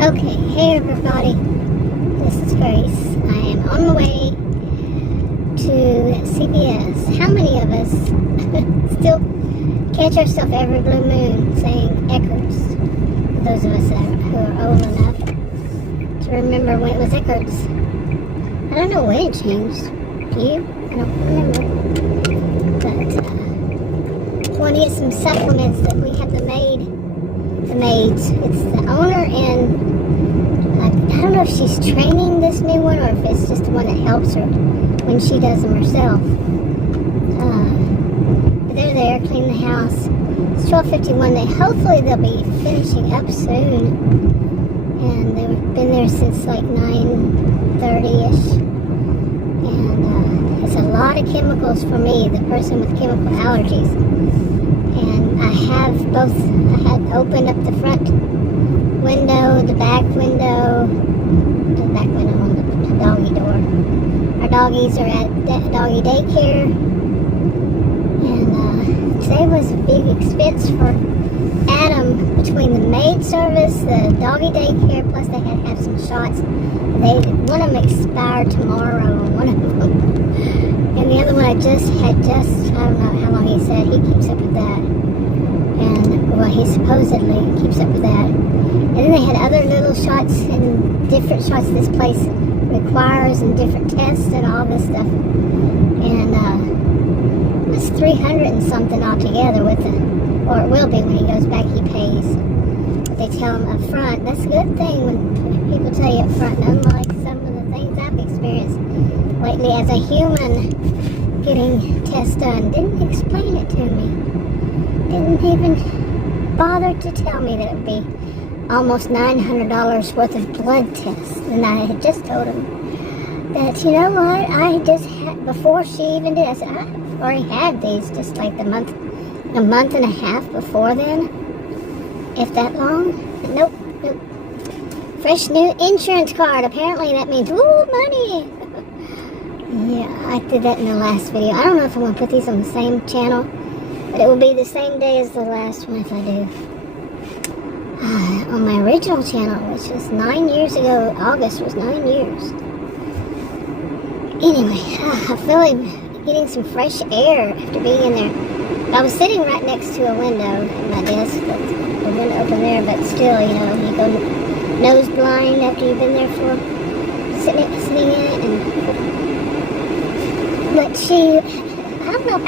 Okay, hey everybody, this is Grace. I am on the way to CVS. How many of us still catch ourselves every blue moon saying Eckerd's? Those of us who are old enough to remember when it was Eckerd's. I don't know when it changed. Do you? I don't remember. But I want to get some supplements that we have the maids. It's the owner, and I don't know if she's training this new one or if it's just the one that helps her when she does them herself. But they're there cleaning the house. It's 12:51. Hopefully they'll be finishing up soon, and they've been there since like 9:30ish. And it's a lot of chemicals for me, the person with chemical allergies. And I had opened up the front window, the back window on the doggy door. Our doggies are at doggy daycare, and today was a big expense for Adam between the maid service, the doggy daycare, plus they had to have some shots. One of them expired tomorrow, one of them, and the other one I don't know how long he said he keeps up with that. And, well, he supposedly keeps up with that. And then they had other little shots and different shots this place requires and different tests and all this stuff. And it was $300 and something altogether or it will be when he goes back, he pays. But they tell him up front. That's a good thing when people tell you up front, unlike some of the things I've experienced lately as a human getting tests done. Didn't explain it to me. Didn't even bother to tell me that it would be almost $900 worth of blood tests. And I had just told him that, you know what, I just had, before she even did, I said, I already had these just like a month and a half before then, if that long. But nope. Fresh new insurance card. Apparently that means, woo, money. Yeah, I did that in the last video. I don't know if I'm going to put these on the same channel, but it will be the same day as the last one if I do. On my original channel, which was 9 years ago. August was 9 years. Anyway, I feel like getting some fresh air after being in there. I was sitting right next to a window at my desk. That's the window open there, but still, you know, you go nose blind after you've been there for sitting in it. But I don't know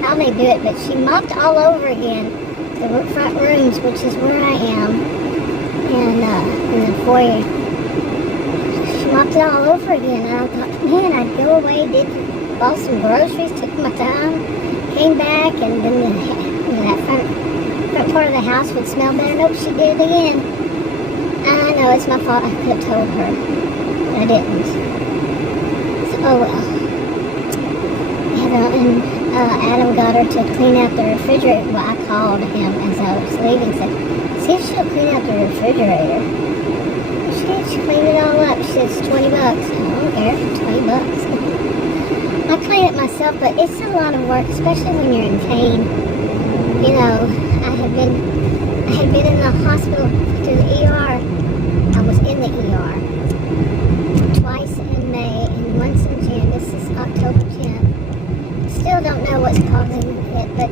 how they do it, but she mopped all over again the front rooms, which is where I am, and in the foyer. She mopped it all over again, and I thought, man, I'd go away, bought some groceries, took my time, came back, and then that front part of the house would smell better. Nope, she did it again. I know, it's my fault. I could have told her, but I didn't. So, oh well. And Adam got her to clean out the refrigerator. Well, I called him as I was leaving and said, see if she'll clean out the refrigerator. She did. She cleaned it all up. She said it's $20. I don't care, $20. I clean it myself, but it's a lot of work, especially when you're in pain. You know, I had been in the hospital to the ER. I was in the ER twice in May and once in June. This is October 10th. Still don't know what's causing it, but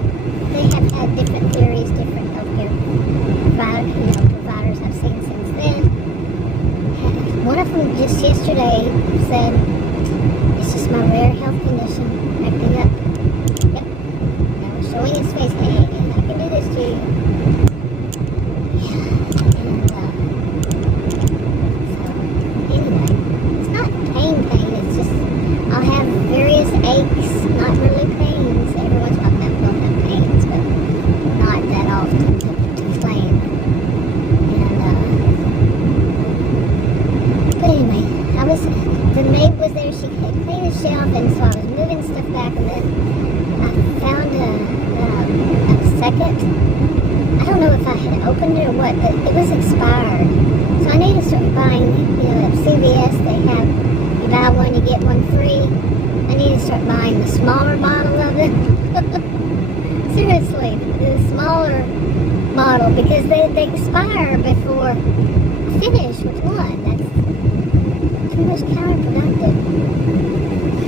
they have had different theories, different healthcare providers I've seen since then. One of them just yesterday said, it's just my rare health condition acting up. Yep. I was showing his face, hey, I can do this to you. Yeah. And so anyway, it's not pain, it's just I'll have various aches, not really pains. Every once in a while I will have pains, but not that often to complain. And but anyway, the maid was there. She had cleaned the shelf, and so I was moving stuff back, and then I found a second. I don't know if I had opened it or what, but it was expired. So I need to start buying. At CVS they have, you buy one, you get one free. I need to start buying the smaller bottle of it. Seriously, the smaller bottle, because they expire before finish with one. That's too much counterproductive.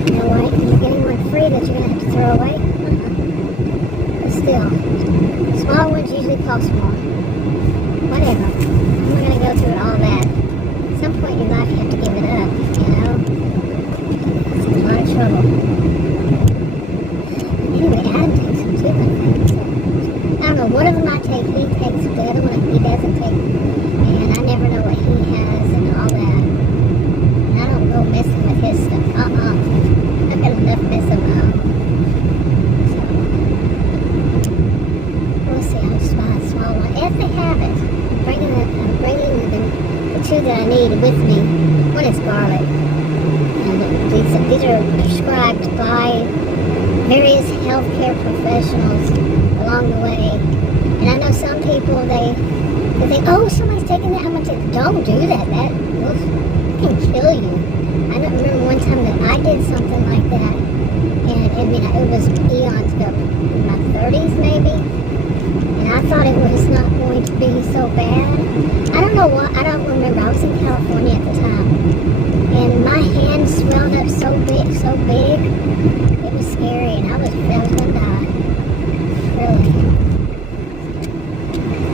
You know what? You're getting one free that you're going to have to throw away. But still, small ones usually cost more. Whatever. I'm not going to go through all that. At some point in your life, you have to give it up, you know? It's a lot of trouble. Anyway, Adam takes them too, I think. So, I don't know, one of them I take, he takes, the other one he doesn't take. And I never know what he has and all that. And I don't go messing with his stuff. I've got enough mess of my own. So, we'll see. I'll just buy a small one. If they have it, I'm bringing the two that I need with me. One is garlic. And these are prescribed by various healthcare professionals along the way. And I know some people, they think, oh, somebody's taking that, I'm going to take it. Don't do that. That can kill you. I don't remember one time that I did something like that. And I mean, it was eons ago, in my 30s maybe. And I thought it was not going to be so bad. I don't know what, I don't remember. I was in California at the time. And my hand swelled up so big. It was scary, and I was going to die. Really.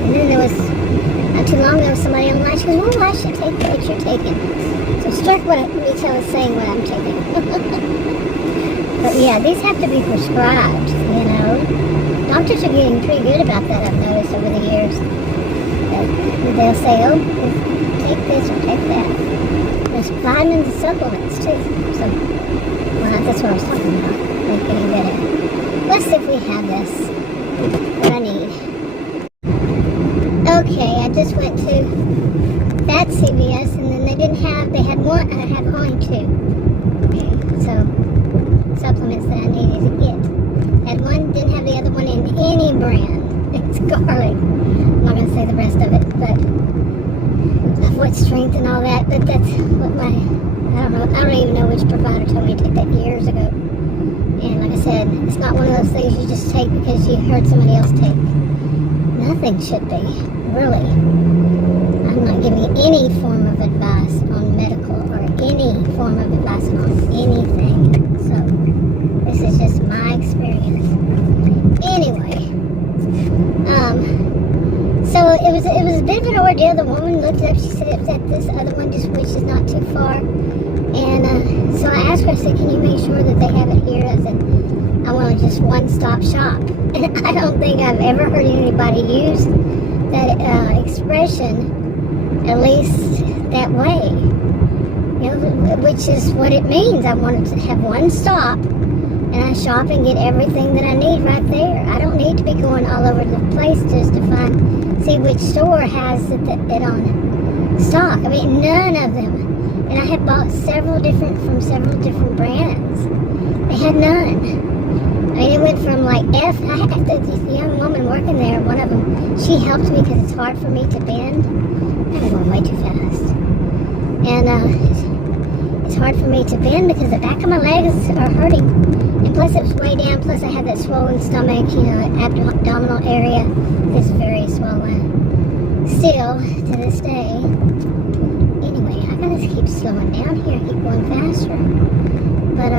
And then there was, not too long ago, somebody online, she goes, well, why should I take what you're taking? So it struck me saying what I'm taking. But yeah, these have to be prescribed, you know. Doctors are getting pretty good about that, I've noticed over the years. They'll say, oh, take this or take that. There's vitamins and supplements too. So, well, that's what I was talking about. Like getting better. Let's see if we have this. What I need. Okay, I just went to that CVS and then they had one, I had only two. Okay, so supplements that I needed to get. Had one, didn't have the other one in any brand. It's garlic. I'm not going to say the rest of it, but of what strength and all that, but that's what I don't even know which provider told me to take that years ago. And like I said, it's not one of those things you just take because you heard somebody else take. Nothing should be, really. I'm not giving any form of advice on medical or any form of advice on anything. So, this is just my experience. Anyway, so it was a bit of an ordeal. The woman looked up, she said it was at this other one, just which is not too far. And so I asked her, I said, can you make sure that they have it here? I said, I want just one-stop shop. And I don't think I've ever heard anybody use that expression, at least that way. You know, which is what it means. I wanted to have one stop, and I shop and get everything that I need right there. I don't need to be going all over the place just to see which store has it on stock. I mean, none of them. And I had bought several different brands. They had none. I mean, it went from like I had this young woman working there, one of them, she helped me because it's hard for me to bend. I'm going way too fast. And it's hard for me to bend because the back of my legs are hurting. And plus it was way down, plus I had that swollen stomach, you know, abdominal area is very swollen. Still, to this day. Anyway, I gotta keep slowing down here, keep going faster. But,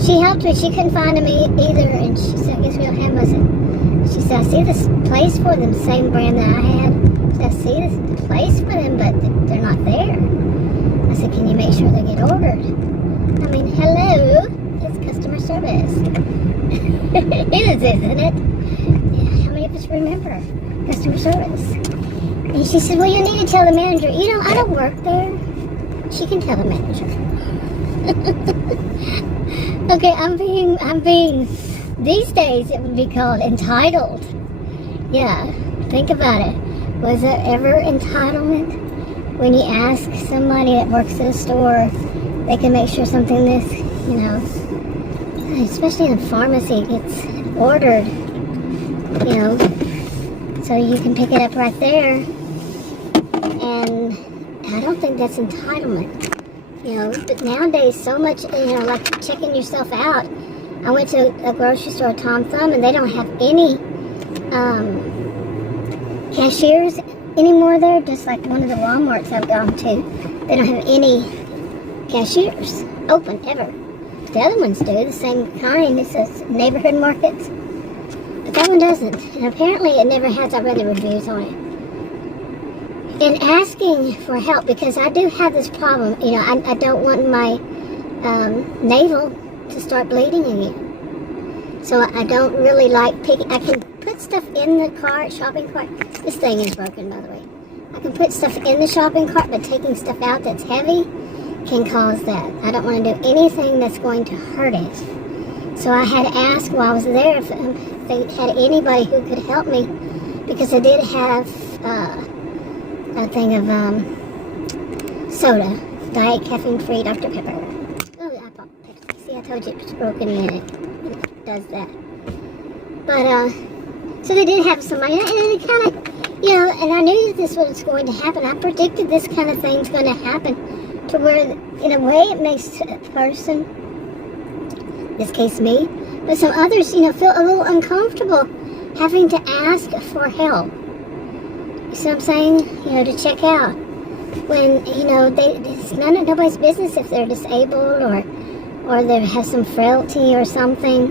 she helped me. She couldn't find them either, and she said, I guess we don't have them. She said, I see this place for them, same brand that I had. She said, I see this place for them, but they're not there. I said, can you make sure they get ordered? I mean, hello, it's customer service. It is, isn't it? Yeah, how many of us remember customer service? And she said, well, you need to tell the manager. You know, I don't work there. She can tell the manager. Okay, I'm being, these days it would be called entitled. Yeah, think about it. Was there ever entitlement when you ask somebody that works at a store, they can make sure something this, you know, especially in a pharmacy, gets ordered, you know, so you can pick it up right there. And I don't think that's entitlement. You know, but nowadays so much, you know, like checking yourself out. I went to a grocery store, Tom Thumb, and they don't have any cashiers anymore there, just like one of the Walmarts I've gone to. They don't have any cashiers open ever. The other ones do, the same kind. It says neighborhood markets. But that one doesn't. And apparently it never has. I read the reviews on it. And asking for help, because I do have this problem. You know, I don't want my navel to start bleeding again. So I don't really like picking. I can put stuff in the cart, shopping cart. This thing is broken, by the way. I can put stuff in the shopping cart, but taking stuff out that's heavy can cause that. I don't want to do anything that's going to hurt it. So I had asked while I was there if they had anybody who could help me, because I did have a thing of soda, diet caffeine-free Dr. Pepper. Oh, I bought Pepsi. See, I told you it's broken in it. It does that. But so they did have somebody, and it kind of, you know, and I knew that this was going to happen. I predicted this kind of thing's going to happen, to where, in a way, it makes a person, in this case me, but some others, you know, feel a little uncomfortable having to ask for help. You see what I'm saying? You know, to check out. When, you know, it's nobody's business if they're disabled or they have some frailty or something,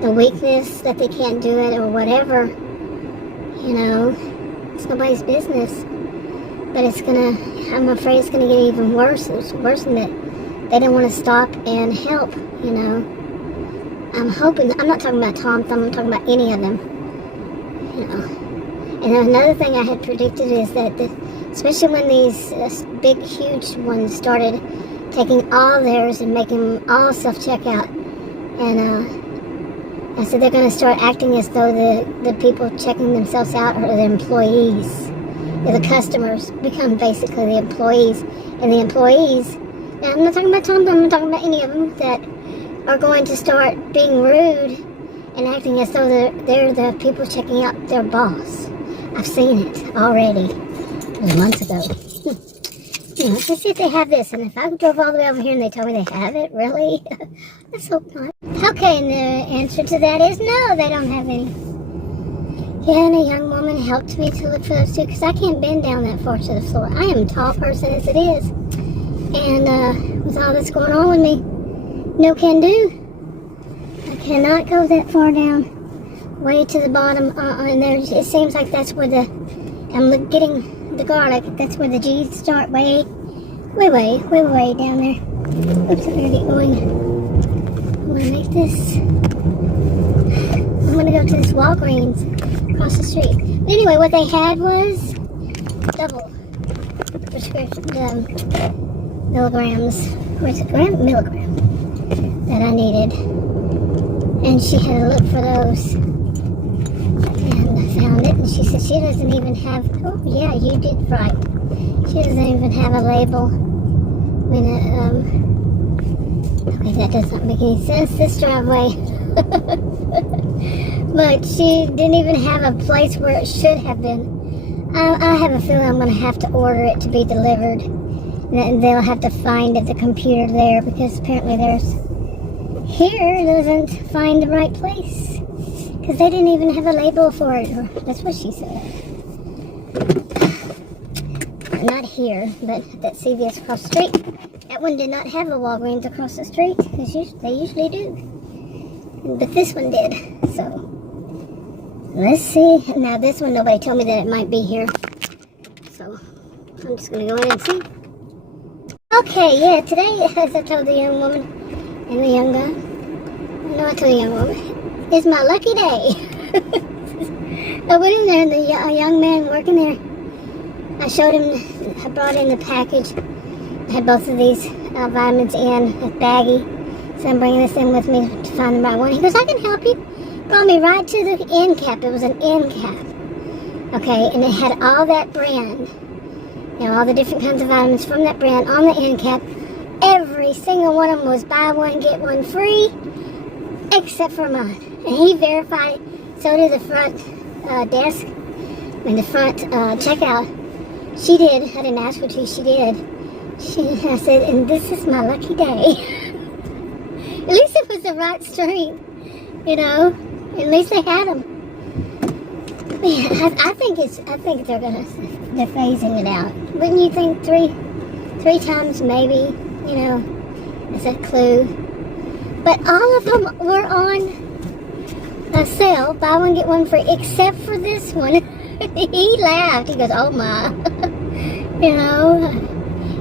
the weakness that they can't do it or whatever. You know, it's nobody's business. But it's gonna, I'm afraid it's gonna get even worse. It's worse than that. They don't want to stop and help, you know. I'm hoping, I'm not talking about Tom Thumb, I'm talking about any of them, you know. And another thing I had predicted is that, especially when these big, huge ones started taking all theirs and making them all self-checkout, and I said they're going to start acting as though the people checking themselves out are the employees. The customers become basically the employees, and the employees, now I'm not talking about Tom Thumb, I'm talking about any of them, that are going to start being rude and acting as though they're the people checking out their boss. I've seen it already. It was months ago. You know, let's see if they have this. And if I drove all the way over here and they told me they have it, really? Let's hope not. Okay, and the answer to that is no, they don't have any. Yeah, and a young woman helped me to look for those too, because I can't bend down that far to the floor. I am a tall person as it is. And with all that's going on with me, no can do. I cannot go that far down. Way to the bottom, and there, it seems like that's where I'm getting the garlic, that's where the G's start, way down there. Oops, I'm gonna get going. I'm gonna make this, I'm gonna go to this Walgreens across the street. But anyway, what they had was double prescription milligrams, where's it, milligram that I needed. And she had to look for those. Found it, and she said she doesn't even have, oh yeah, you did right, she doesn't even have a label. I mean, okay, that doesn't make any sense, this driveway. But she didn't even have a place where it should have been. I have a feeling I'm going to have to order it to be delivered, and they'll have to find at the computer there, because apparently here doesn't find the right place. Because they didn't even have a label for it. That's what she said. Not here, but that CVS across the street. That one did not have a Walgreens across the street, because they usually do. But this one did. So, let's see. Now this one, nobody told me that it might be here. So, I'm just going to go in and see. Okay, yeah, today, as I told the young woman and the young guy, I told the young woman, it's my lucky day. I went in there, and a young man working there, I showed him, I brought in the package. I had both of these vitamins in a baggie. So I'm bringing this in with me to find the right one. He goes, I can help you. Brought me right to the end cap. It was an end cap. Okay, and it had all that brand. You know, all the different kinds of vitamins from that brand on the end cap. Every single one of them was buy one, get one free, except for mine. And he verified, so did the front desk, the front checkout. She did. I didn't ask her to. She did. I said, and this is my lucky day. At least it was the right strength, you know. At least they had them. Yeah, I think they're phasing it out. Wouldn't you think three times maybe, is a clue. But all of them were on a sale, buy one get one free, except for this one. He laughed. He goes, "Oh my,"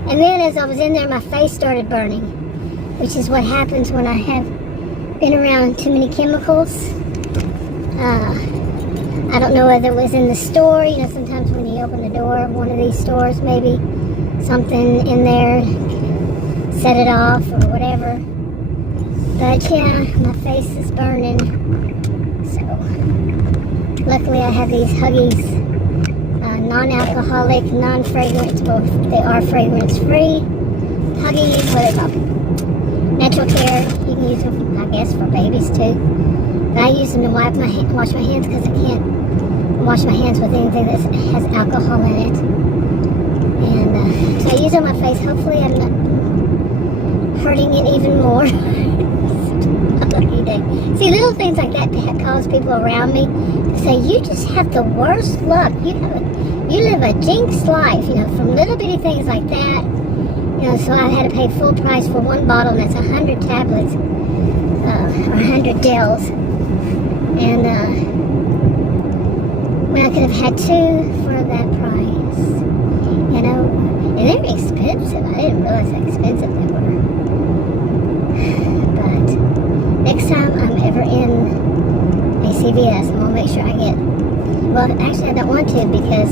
And then as I was in there, my face started burning, which is what happens when I have been around too many chemicals. I don't know whether it was in the store. Sometimes when you open the door of one of these stores, maybe something in there set it off or whatever. But yeah, my face is burning. So luckily I have these Huggies, non-alcoholic, non-fragrance. Well, they are fragrance-free. Huggies, what are they called? Natural Care. You can use them, I guess, for babies too. But I use them to wash my hands because I can't wash my hands with anything that has alcohol in it. And so I use it on my face. Hopefully I'm not hurting it even more. Lucky day. See, little things like that cause people around me to say, "You just have the worst luck. You live a jinxed life," from little bitty things like that. So I had to pay full price for one bottle, and that's 100 tablets, or 100 gels. And when I could have had two for that price, and they're expensive. I didn't realize how expensive they were. But next time I'm ever in a CVS, I'm gonna make sure I get. Well, actually, I don't want to because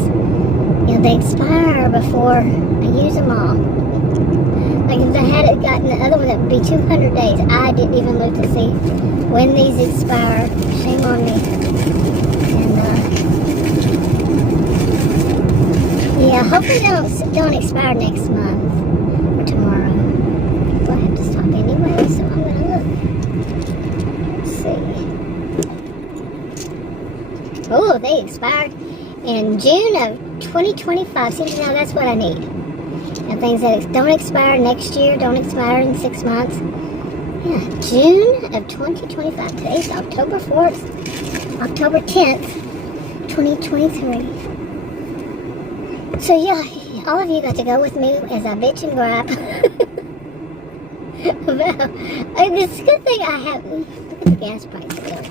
they expire before I use them all. Like if I had gotten the other one, that would be 200 days. I didn't even look to see when these expire. Shame on me. And yeah, hopefully they don't expire next month or tomorrow. We'll have to stop anyway, so I'm gonna look. Let's see. Oh, they expired in June of 2025. See, now that's what I need. And things that don't expire next year, don't expire in 6 months. Yeah, June of 2025. Today's October 4th, October 10th, 2023. So yeah, all of you got to go with me as I bitch and gripe. It's a good thing I have. Look at the gas price there.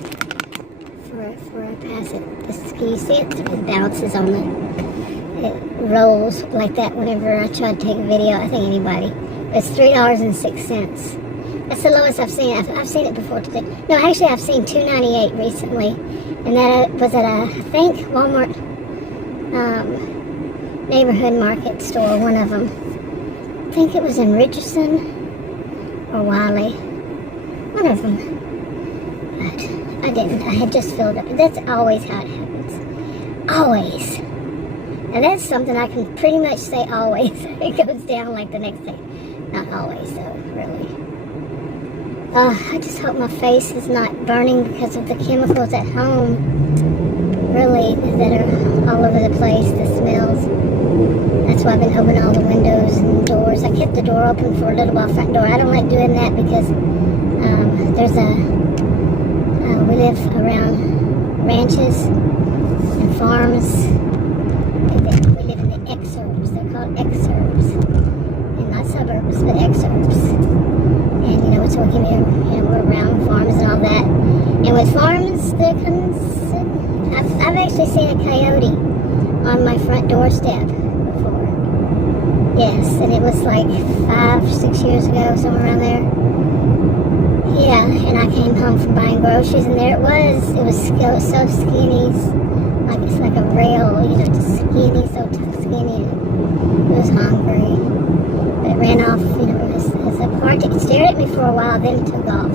Before I pass it, can you see it? It bounces on it rolls like that whenever I try to take a video. I think anybody. It's $3.06. That's the lowest I've seen. I've seen it before today. No, actually, I've seen $2.98 recently, and that was at I think Walmart neighborhood market store. One of them. I think it was in Richardson or Wiley. One of them. But I didn't. I had just filled up. That's always how it happens. Always. And that's something I can pretty much say always. It goes down like the next day. Not always, though, really. I just hope my face is not burning because of the chemicals at home. Really, that are all over the place, the smells. That's why I've been opening all the windows and doors. I kept the door open for a little while, front door. I don't like doing that because we live around ranches and farms. We live in the exurbs. They're called exurbs. And not suburbs, but exurbs. And, so we're around farms and all that. And with farms, there comes, I've actually seen a coyote on my front doorstep before. Yes, and it was like 5 or 6 years ago, somewhere around there. Yeah, and I came home from buying groceries, and there it was. It was so skinny. Like it's like a rail, just skinny, so skinny. It was hungry. But it ran off, as a part. It stared at me for a while, then it took off.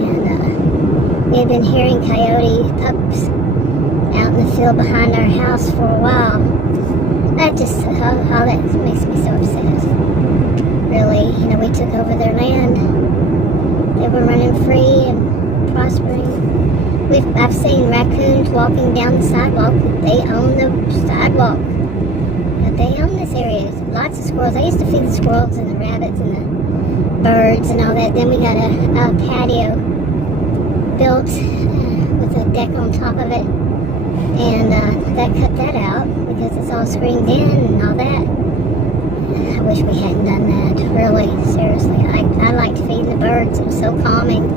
And we had been hearing coyote pups out in the field behind our house for a while. That just, all that makes me so upset. Really, we took over their land. They were running free and prospering. I've seen raccoons walking down the sidewalk. They own the sidewalk. They own this area. Lots of squirrels. I used to feed the squirrels and the rabbits and the birds and all that. Then we got a patio built with a deck on top of it. And that cut that out because it's all screened in and all that. I wish we hadn't done that, really, seriously. I liked feeding the birds. It was so calming.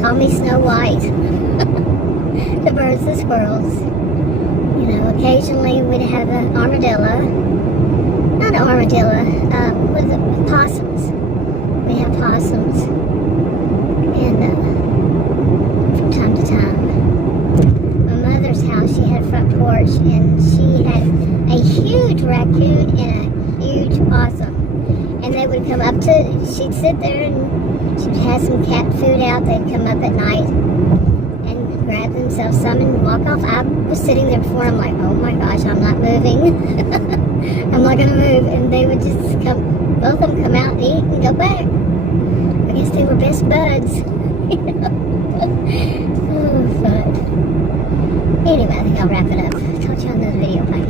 Call me Snow White. The birds, the squirrels. You know, occasionally we'd have an armadillo. Not an armadillo, what is it? Possums. We have possums. And from time to time. My mother's house, she had a front porch, and she had a huge raccoon and a huge possum. And they would come up to, she'd sit there and she'd have some cat food out. They'd come up at night and grab themselves some and walk off. I was sitting there before, I'm like, oh my gosh, I'm not moving. I'm not gonna move. And they would just come, both of them come out and eat and go back. I guess they were best buds. Oh, fun. Anyway, I think I'll wrap it up. Talk to you on another video. Bye.